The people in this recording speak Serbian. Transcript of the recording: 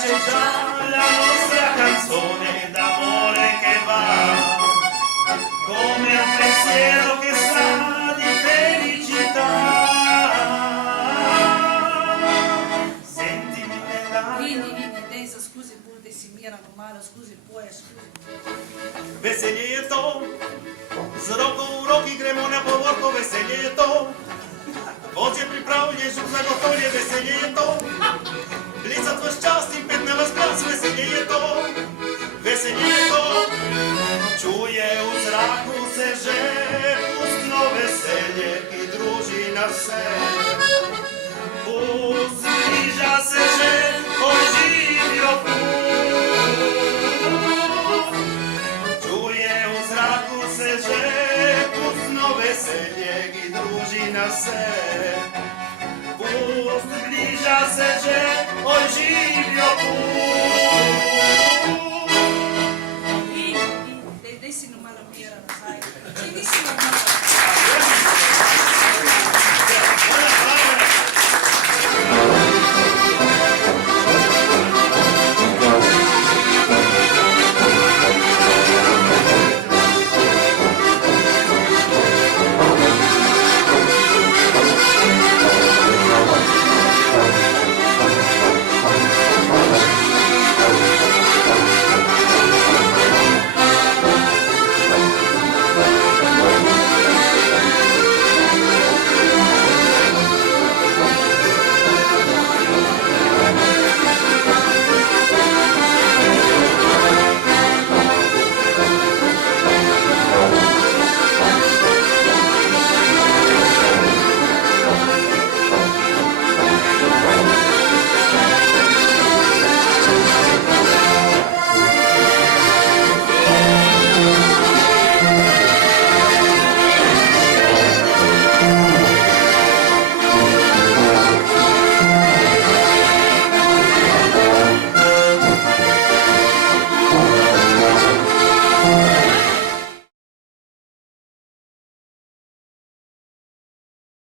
c'è già la nostra canzone d'amore che va, come un pensiero che sa di felicità. Sentimi nell'aria. Vieni, Desa, scusi pure si mirano male, scusi, scusi. Veselje z roko v roki gremo na povorko, veselje je to. Voz je pripravljen, žup zagotovlje, veselje je to. Blicat vas čast in pet na vas glas, veselje je to. Veselje je to. Čuje v zraku se že pustno veselje, ki druži nas vse. Zbliža se že oživjo se že pustno veselje, ki druži nas vse.